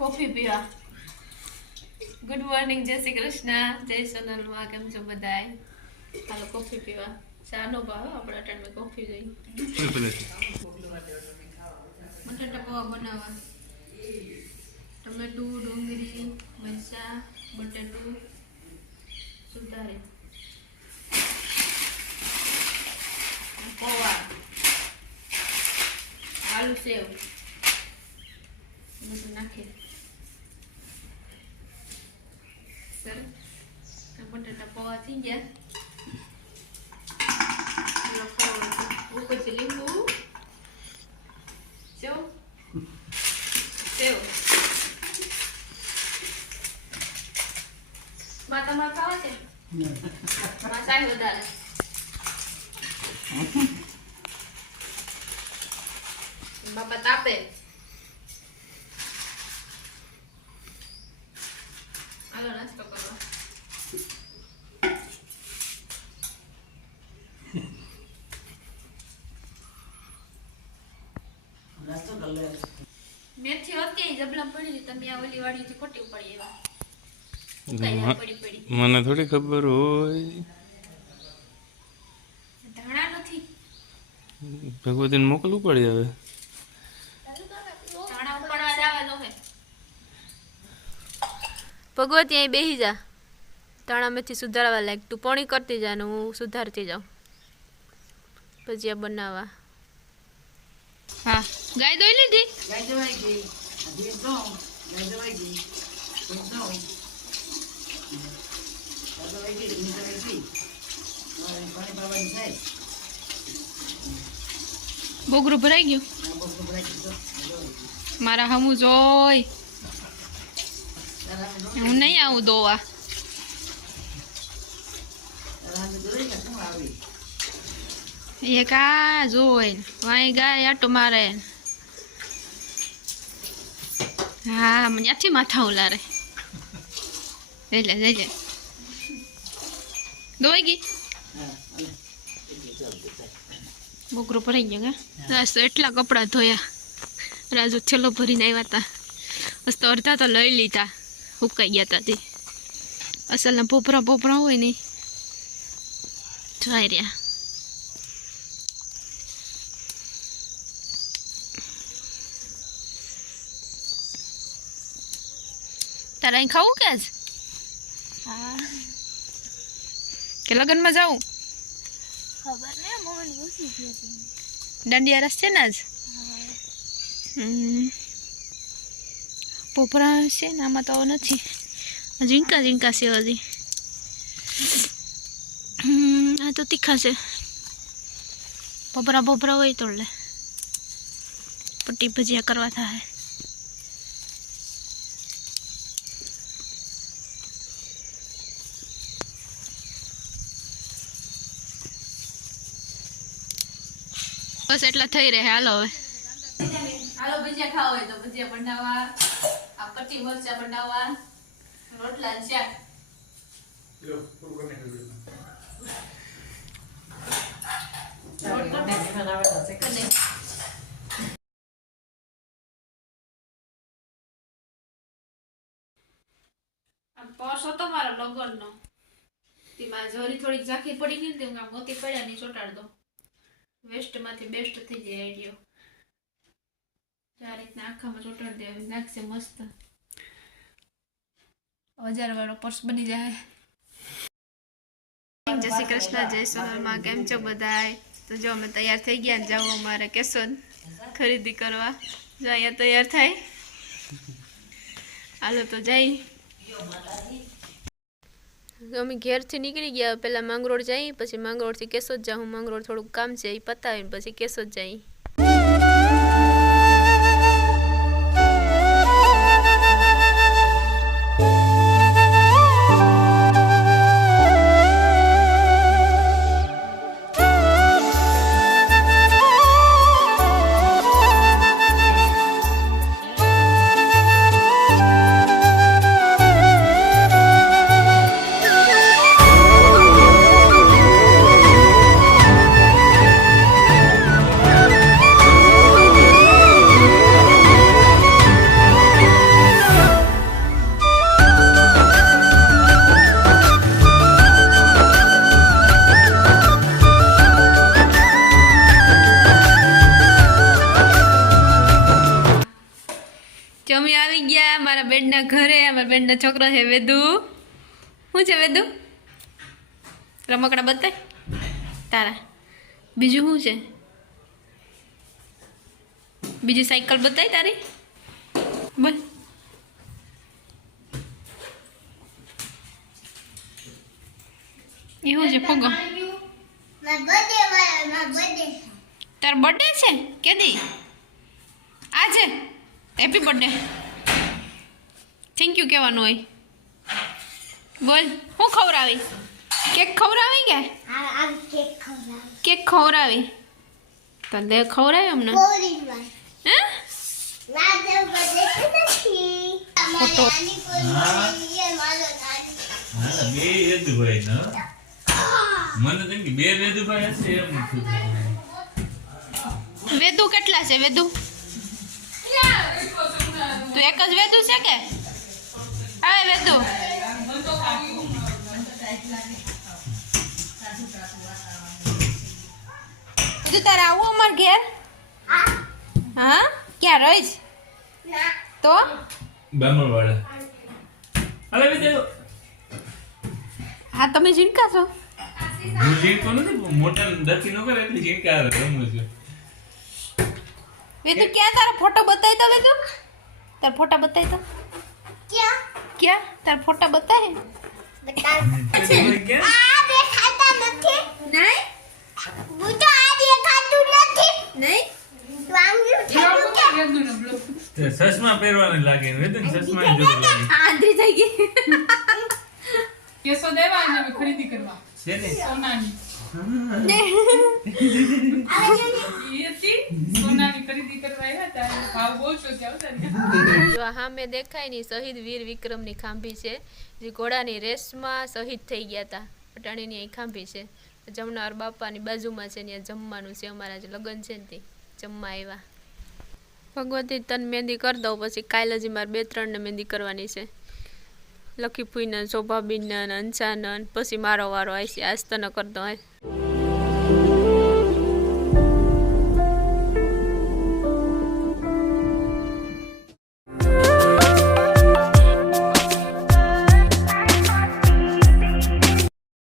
Coffee પીવા. Good morning જય શ્રી કૃષ્ણ. જય સોનલમાં, કેમ છો બધા હાલો, કોફી પીવા. ચા નો ભાવ આપણે અટાણમાં કોફી જોઈ બટાટા પૌવા બનાવવા. ટમેટું, ડુંગળી, મરચા, બટાટું, સુધારે. પૌવા. આલુ સેવ. બધું નાખી. સરસ આ બટાટા પૌવા થઈ ગયા પેલો પૌવા ઉપરથી લીંબુ સેવ સેવમાં તમારે ખાવા છે માં હાલો નાસ્તો કરવા નાસ્તો કરી લે મેથી હોત જબલા પડી તમે આ ઓલી વાડીથી ખોટી પડી એવા ઉકાઈ પડી પડી? મને થોડી ખબર હોય. ભગવતીને મોકલવું પડે હવે ધાણા ઉપાડવા જવા નો હે ભગવતી અહીં બેસી જા. ધાણા સુધારવા લાયક. તું પોણી કરતી જા ને હું સુધારતી જાઉં. ભજીયા બનાવવા. હા. ગાય દોઈ લીધી? બોગરું ભરાઈ ગયું. મારા હમું જોઈ. હું નહીં આવું દોવા. એ કા જોઈ વાય ગાય આટો મારે. હા, મને ત્યાંથી માથા ઉલારે. જઈ લે જઈ લે. ગઈ. બોકરો ભરાઈ ગયો કા? એટલા કપડાં ધોયા. રાજુ થેલો ભરીને આવ્યા હતા તો અડધા તો લઈ લીધા. હુકાઈ ગયા હતા તે અસલના પોપરા પોપરા હોય ને જોઈ રહ્યા તારે અહીં ખાવું કે આજ કે લગ્નમાં જાઉં ખબર ને મોહન દાંડિયા રસ છે ને જ હમ. પોપરા છે ને આમાં તો નથી ઝીંકા ઝીંકા છે હજી હમ, આ તો તીખા છે પોપરા પોપરા હોય તો લે પટ્ટી ભજીયા કરવા થાય બસ એટલા થઈ રહે હાલો હવે હાલો ભજીયા ખાવ હોય તો ભજીયા બનાવવા પટ્ટી મરચા બનાવવા? રોટલા ને શાક. પર્સ હતો મારો લગનનો. તેમાં જરી થોડીક ઝાંખી પડી ગઈ ને તે હું આમ મોતી પડ્યા ની ચોટાડ દો વેસ્ટમાંથી બેસ્ટ થઈ જાય આઈડિયો આ રીતના આખામાં ચોટાડ દે નાખશે મસ્ત હજાર વાળો પર્સ બની જાય જય શ્રી કૃષ્ણ જય સોનલમાં કેમ છો બધાય તો જો અમે તૈયાર થઈ ગયા ને જાઓ અમારે કેશોદ ખરીદી કરવા જો અહીંયા તૈયાર થાય હાલો તો જઈ અમે ઘેરથી નીકળી ગયા પહેલાં માંગરોળ જઈ પછી માંગરોળથી કેશોદ જાઉં માંગરોળ થોડુંક કામ છે એ પતાવીને પછી કેશોદ જઈ આવી બેડના ઘરે અમારા બેનનો છોકરો છે વેદુ. શું છે વેદુ? રમકડા બતાય? તારા. બીજું શું છે? બીજી સાયકલ બતાય તારી? બોલ. એવું છે? ફોગો. તાર બર્થડે છે? કેદી? આજે? હેપી બર્થડે થેન્ક યુ કહેવાનું હોય. બોલ હું ખવડાવી? કેક ખવડાવી કે? કેક ખવડાવી. તો દે ખવડાવી અમને. વેદુ કેટલા છે વેદુ? તું એક જ વેદુ છે કે? આવે વેદુ તું તારે આવું અમાર ઘેર? હા? ક્યાં રહીશ તો? બામણવાળા. અલે વિજય, હા તમે ઝીણકા છો? હું જીણતો નથી પણ મોટાને ડખી કરે એટલે હારે રમું છું. વેદુ ક્યાં તારો ફોટો બતાવી તો વેદુ તાર ફોટા બતાવી તો ક્યાં? તાર ફોટા બતાવે ચશ્મા પહેરવાને લાગે ને વેદુને ચશ્મા લાગે આંધળી થઈ ગઈ. કેસો દેવા અને ખરીદી કરવા. સોનાની. ઈ હતી સોનાની ખરીદી કરવા આવ્યા હતા અને ભાવ બહુ શોધ્યા હતા ત્યાં. જો હા મેં દેખાયની શહીદ વીર વિક્રમની ખાંભી છે, જે ઘોડાની રેસમાં શહીદ થઈ ગયા હતા. પટાણીની અહીં ખાંભી છે. જમનાર બાપાની બાજુમાં છે ત્યાં જમવાનું છે. અમારા જે લગ્ન છે ને તે જમવા આવ્યા. ભગવતી તન મહેંદી કરી દઉં, પછી કાલે જ મારે બે ત્રણને મહેંદી કરવાની છે. લખી ફૂઈને શોભાબીન અને અંશાને અને પછી મારો વારો આવશે આજ તને કરતો હાલ.